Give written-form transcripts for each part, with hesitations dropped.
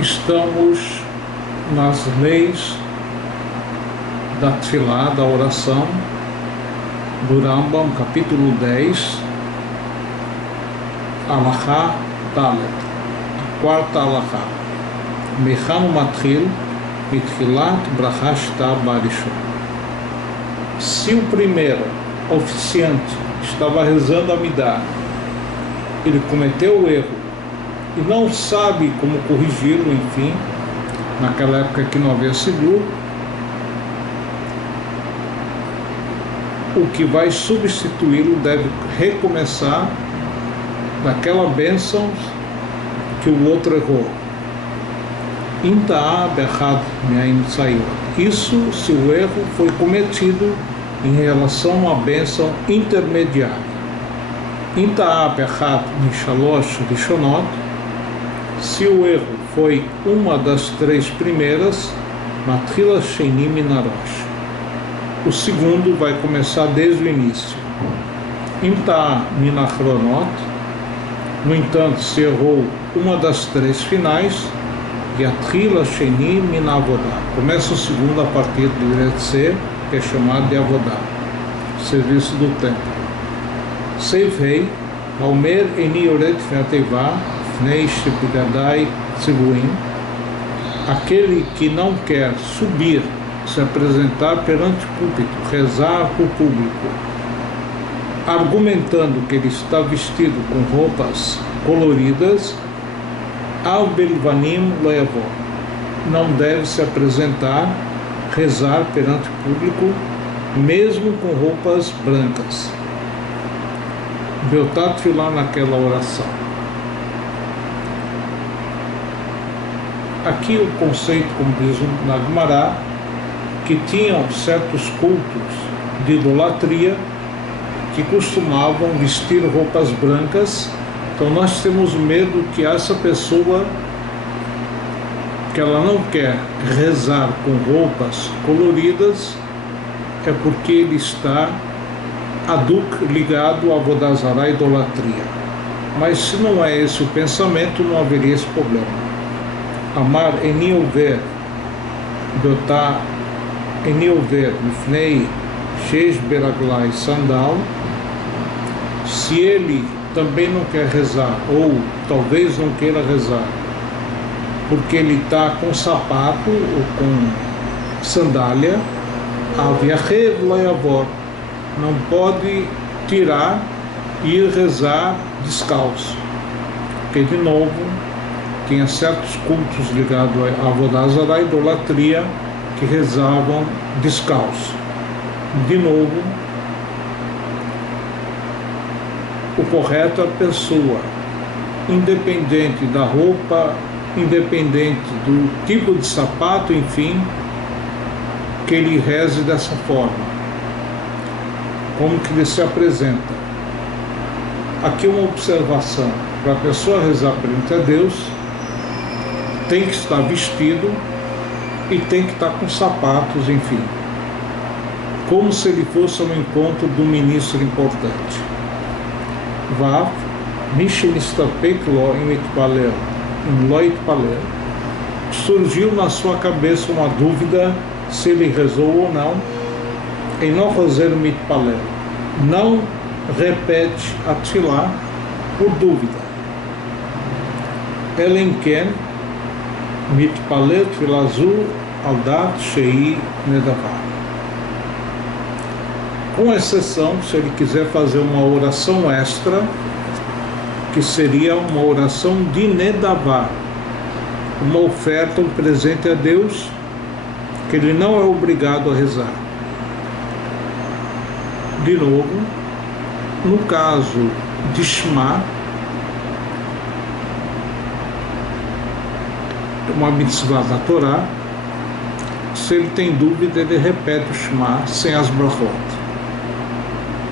Estamos nas leis da Tfilá, da oração, do Rambam, capítulo 10, Alahá Dalet, a quarta Alahá. Mechanu Matril, Mitfilat Brachashta Barishon. Se o primeiro oficiante estava rezando a Midá, ele cometeu o erro e não sabe como corrigi-lo, enfim, naquela época que não havia Sidur, o que vai substituí-lo deve recomeçar daquela bênção que o outro errou. Inta'a bechad me'ain saiu. Isso se o erro foi cometido em relação à bênção intermediária. Inta'a bechad mishalosh rishonot, se o erro foi uma das três primeiras, matrila sheni minarosh. O segundo vai começar desde o início. Inta'a minachronot, no entanto, se errou uma das três finais, Yatrila Sheni Min Avodah. Começa o segundo a partir do Yetzer, que é chamado de Avodah, serviço do templo. Seivei, Almer Eni Yoret Fnateva, Fnei Shepigadai Tzivuim, aquele que não quer subir, se apresentar perante o púlpito, rezar para o público, argumentando que ele está vestido com roupas coloridas, Al Belvanim Loyavó, não deve se apresentar, rezar perante o público, mesmo com roupas brancas. Beotat Filá naquela oração. Aqui o conceito, como diz na Gumará, que tinham certos cultos de idolatria que costumavam vestir roupas brancas. Então nós temos medo que essa pessoa, que ela não quer rezar com roupas coloridas, é porque ele está ligado a Avodah Zará, idolatria. Mas se não é esse o pensamento, não haveria esse problema. Amar eni over, dotar eni over, mifnei sheish beraglai sandal, se ele também não quer rezar, ou talvez não queira rezar, porque ele está com sapato ou com sandália, aviachev loyavor, não pode tirar e ir rezar descalço, porque de novo tinha certos cultos ligados a Avodah Zará, idolatria, que rezavam descalço. De novo, o correto é a pessoa, independente da roupa, independente do tipo de sapato, enfim, que ele reze dessa forma. Como que ele se apresenta. Aqui uma observação. Para a pessoa rezar perante a Deus, tem que estar vestido e tem que estar com sapatos, enfim. Como se ele fosse ao encontro de um ministro importante. Vav, Mishinistapek Lo em Mitpalel, em Lo Itpalel, surgiu na sua cabeça uma dúvida se ele rezou ou não, em Lo Roser Mitpalel, não repete a Tfilá por dúvida. Elenken Mitpalel Tfilazu Aldat Shei Nedavar. Com exceção, se ele quiser fazer uma oração extra, que seria uma oração de Nedavá, uma oferta, um presente a Deus, que ele não é obrigado a rezar. De novo, no caso de Shema, uma mitzvah da Torá, se ele tem dúvida, ele repete o Shema sem as brachot.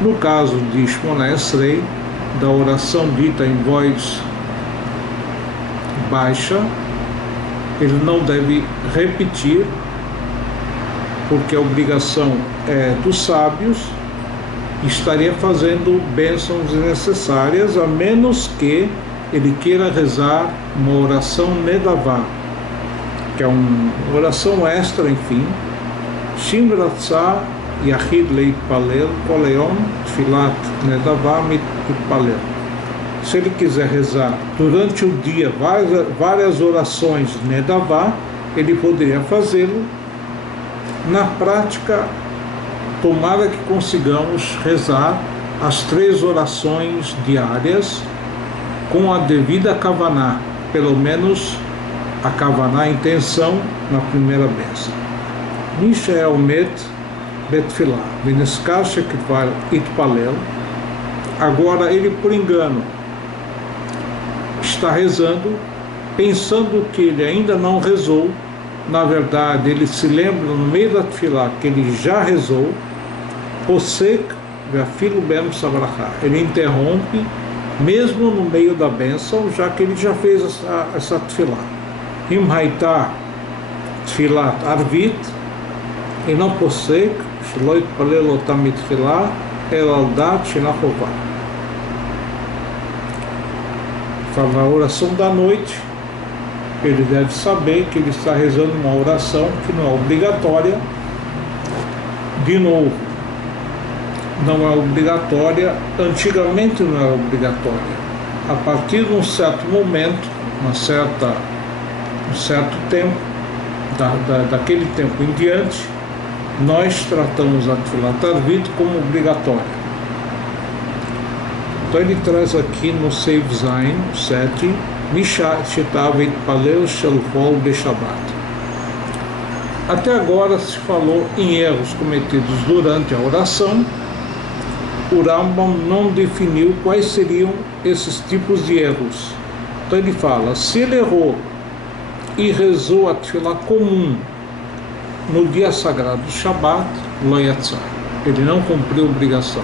No caso de Shmona Esrei, da oração dita em voz baixa, ele não deve repetir, porque a obrigação é dos sábios, estaria fazendo bênçãos desnecessárias, a menos que ele queira rezar uma oração nedavá, que é uma oração extra, enfim. Shim Ratzah Yachid Leitpalel Kol Yom Tfilat Nedavah Mitpalel. Se ele quiser rezar durante o dia várias orações Nedavah, ele poderia fazê-lo. Na prática, tomara que consigamos rezar as 3 orações diárias com a devida kavaná, pelo menos a kavaná, a intenção, na primeira bênção. Mishael Met Betfilah, Beneskar Shekvar Itpalel. Agora ele, por engano, está rezando, pensando que ele ainda não rezou. Na verdade, ele se lembra no meio da tefilá que ele já rezou. Posek Vafilo Ben Sabrachá. Ele interrompe, mesmo no meio da bênção, já que ele já fez essa tefilá. Im Haitá Tfilat Arvit, e não Posek, Shloit Palelotamit Tfilá, Elaldat Shinachová. Fala a oração da noite. Ele deve saber que ele está rezando uma oração que não é obrigatória. De novo, não é obrigatória, antigamente não era obrigatória. A partir de um certo momento, um certo tempo, daquele tempo em diante, nós tratamos a Tfilat Arvit como obrigatória. Então ele traz aqui no Seif Zain 7, até agora se falou em erros cometidos durante a oração. O Rambam não definiu quais seriam esses tipos de erros. Então ele fala, se ele errou e rezou a tefilá comum no dia sagrado do Shabat, lo yatzah, ele não cumpriu a obrigação.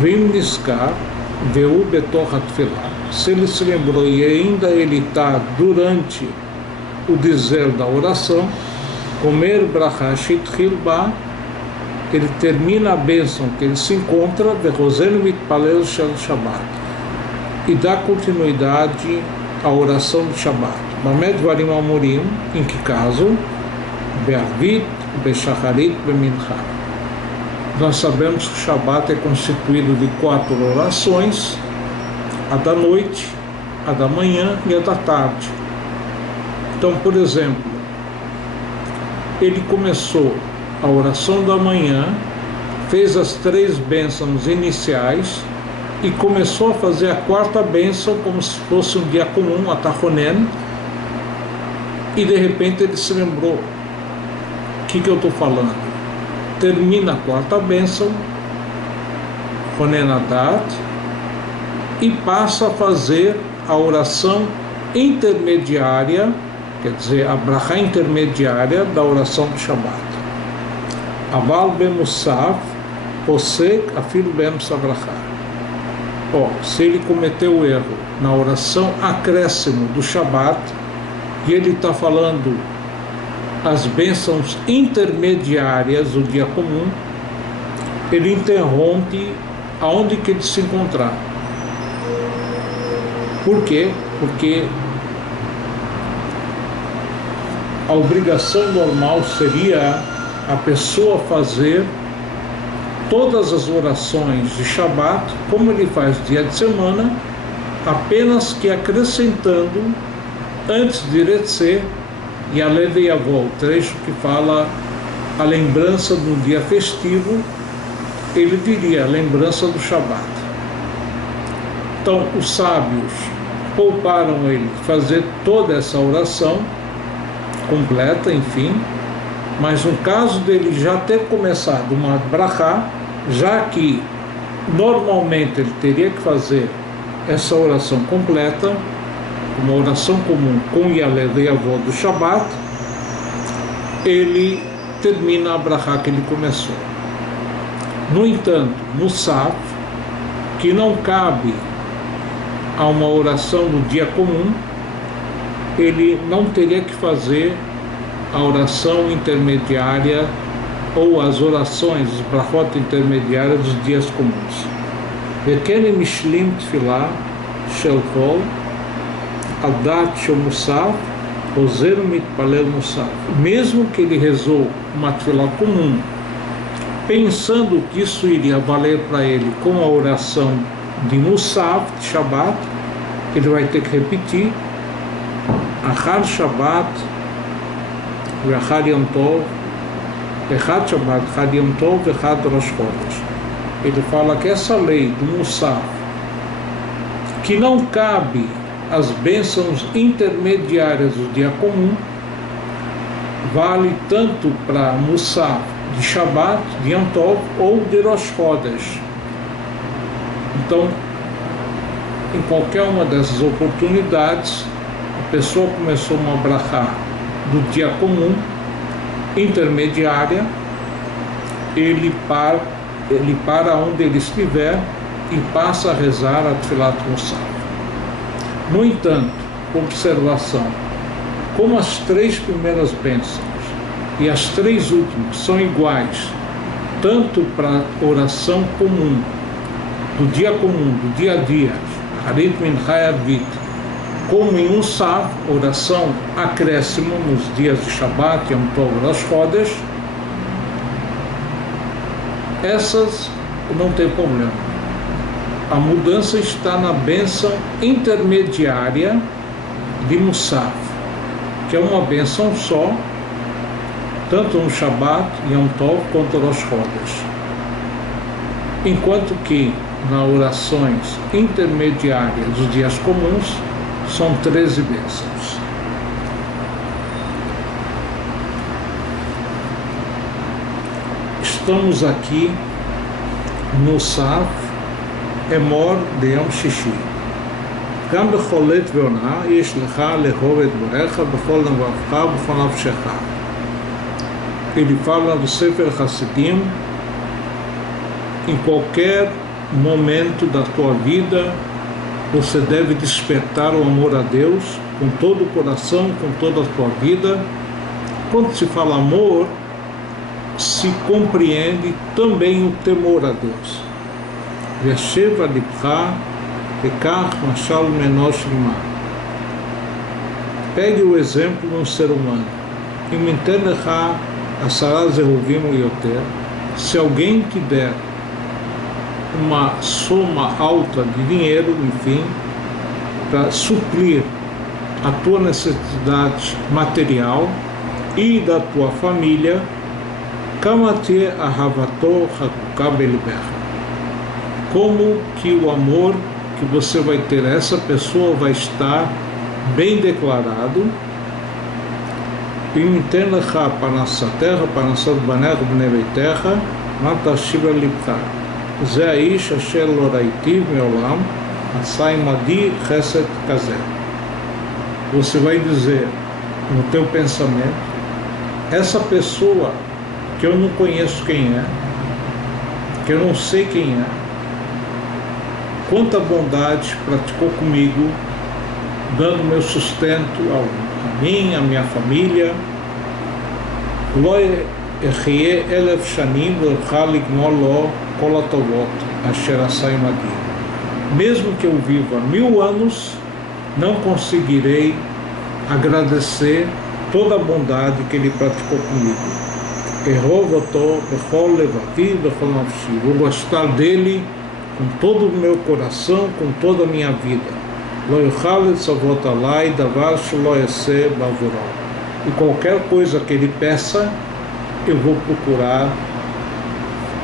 Vem niskar Veu Betor Hatfilah. Se ele se lembrou e ainda ele está durante o dizer da oração, Comer Brachá Shitchil Ba, ele termina a bênção que ele se encontra, Verrozen Mitpalel Shel Shabbat, e dá continuidade à oração do Shabbat. Bamed Varim Amorim, em que caso? Be'arvit, Be'shacharit, Be'mincha. Nós sabemos que o Shabat é constituído de 4 orações, a da noite, a da manhã e a da tarde. Então, por exemplo, ele começou a oração da manhã, fez as 3 bênçãos iniciais e começou a fazer a 4ª bênção como se fosse um dia comum, a Tachonen, e de repente ele se lembrou. O que eu estou falando? Termina a 4ª bênção, Ronenadat, e passa a fazer a oração intermediária, quer dizer, a brachá intermediária da oração do Shabbat. Aval ben Musaf, Posek, Afilo ben Musavrachá. Se ele cometeu o erro na oração acréscimo do Shabbat, e ele está falando as bênçãos intermediárias do dia comum, ele interrompe aonde que ele se encontrar. Por quê? Porque a obrigação normal seria a pessoa fazer todas as orações de Shabat, como ele faz dia de semana, apenas que acrescentando, antes de Retzeh, e a Leve Yavó, o trecho que fala a lembrança de um dia festivo, ele diria a lembrança do Shabat. Então, os sábios pouparam ele de fazer toda essa oração completa, enfim, mas no caso dele já ter começado uma brachá, já que normalmente ele teria que fazer essa oração completa, uma oração comum com Yaleh e Avó do Shabat, ele termina a brachá que ele começou. No entanto, no Saf, que não cabe a uma oração do dia comum, ele não teria que fazer a oração intermediária ou as orações, as brachot intermediárias dos dias comuns. Vekene Mishlim Tfilah Shel Kol, Adat Shel Musaf, Ozer Mitpalel Musaf. Mesmo que ele rezou uma tefilá comum, pensando que isso iria valer para ele como a oração de Musaf, de Shabbat, ele vai ter que repetir Achar Shabbat, Achar Yom Tov, Echad Shabbat, Echad Yom Tov, Echad Rosh Chodesh. Ele fala que essa lei do Musaf, que não cabe as bênçãos intermediárias do dia comum, vale tanto para Musaf de Shabbat, de Yom Tov ou de Rosh Chodesh. Então, em qualquer uma dessas oportunidades, a pessoa começou uma brachá do dia comum, intermediária, ele para onde ele estiver e passa a rezar a Tfilat Musaf. No entanto, observação, como as 3 primeiras bênçãos e as 3 últimas são iguais, tanto para a oração comum, do dia a dia, Harit Mincha Arvit, como em Musaf, oração acréscimo nos dias de Shabbat, Yom Tov, Rosh Chodesh, essas não tem problema. A mudança está na bênção intermediária de Musaf, que é uma bênção só, tanto no Shabbat, Yom Tov, quanto Rosh Chodesh. Enquanto que nas orações intermediárias dos dias comuns são 13 bênçãos. Estamos aqui no Saf Emor de Yom Shishi. גם בכל עת ועונה יש לך לאהוב את בורך בכל לבבך ובכל נפשך. Ele fala do Sefer Hassidim, em qualquer momento da tua vida você deve despertar o amor a Deus com todo o coração, com toda a tua vida. Quando se fala amor, se compreende também o temor a Deus. Yesheva libcha ekach mashal menosh lima. Pegue o exemplo de um ser humano. Imitenlecha asara zeruvim uyoter. Se alguém te der uma soma alta de dinheiro, enfim, para suprir a tua necessidade material e da tua família, kamate ahavato hakuka belibech. Como que o amor que você vai ter a essa pessoa vai estar bem declarado. Imiten lecha parnasatecha, parnasat banecha bnei beitecha, matashiva libcha. זה האיש אשר לא ראיתיו מעולם, עשה עמדי חסד כזה. Você vai dizer no teu pensamento, essa pessoa que eu não conheço quem é, que eu não sei quem é, quanta bondade praticou comigo, dando meu sustento a mim, a minha família. Echie elef shanim lecha ligmor lo kol hatovot asher asai imadi. Mesmo que eu viva 1000 anos, não conseguirei agradecer toda a bondade que ele praticou comigo. Ehov oto bechol levavi bechol nafshi. Vou gostar dele com todo o meu coração, com toda a minha vida. Lo yochal etzavot alai davar shelo yaseh bavuro. E qualquer coisa que ele peça, eu vou procurar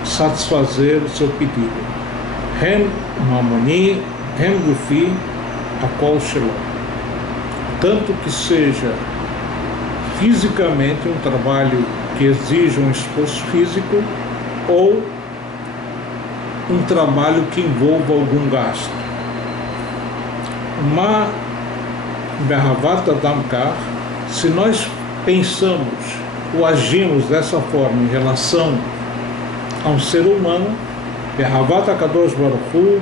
satisfazer o seu pedido. Hem mamoni, hem gufi, akol shelo. Tanto que seja fisicamente um trabalho que exija um esforço físico ou um trabalho que envolva algum gasto. Ma behavat adam kach, se nós pensamos ou agimos dessa forma em relação a um ser humano, behavat hakadosh baruch hu,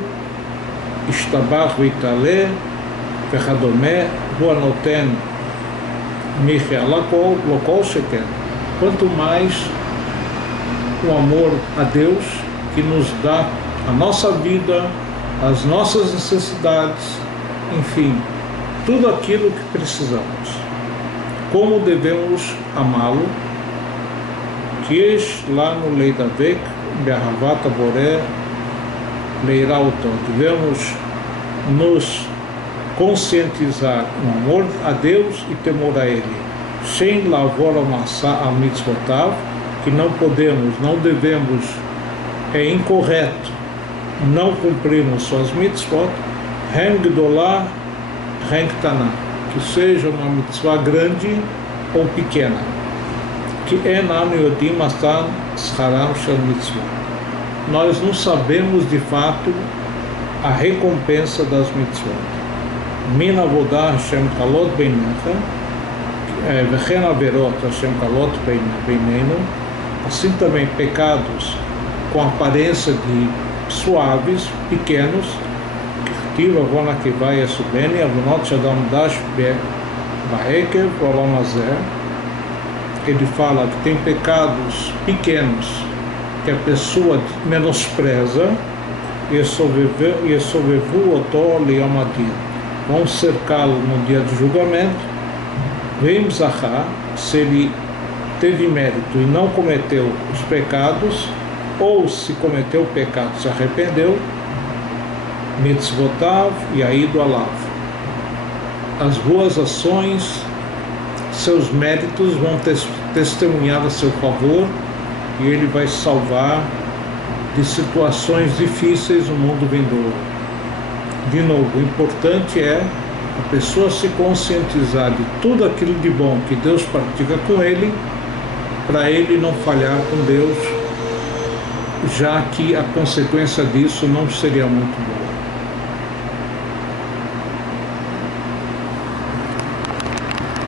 ishtabach veitaleh, vechadome, hu anoten michia lokol sheken. Quanto mais o amor a Deus, que nos dá a nossa vida, as nossas necessidades, enfim, tudo aquilo que precisamos. Como devemos amá-lo? Que יש לנו להידבק באהבת הבורא ליראה אותו. Devemos nos conscientizar no amor a Deus e temor a Ele, sem לעבור על מצוותיו, que não devemos, é incorreto não cumprirmos suas mitzvot, hem gdolá, hem ktaná, que seja uma mitzvah grande ou pequena, que en anu yodim matan scharam shel mitzvot. Nós não sabemos de fato a recompensa das mitzvot. Min avodah Hashem kalot beinecha, vechen averot Hashem kalot beinenu. Assim também pecados com aparência de suaves, pequenos, que avona que vai a subene, avonot shadam dash baekev olam hazeh. Ele fala que tem pecados pequenos que a pessoa menospreza, e sovevu oto liyom hadin, vão cercá-lo no dia do julgamento. Vem zachá, se ele teve mérito e não cometeu os pecados, ou se cometeu o pecado, se arrependeu, mitzvotav e aido alav. As boas ações, seus méritos vão testemunhar a seu favor, e ele vai salvar de situações difíceis no mundo vindouro. De novo, o importante é a pessoa se conscientizar de tudo aquilo de bom que Deus pratica com ele, para ele não falhar com Deus, já que a consequência disso não seria muito boa.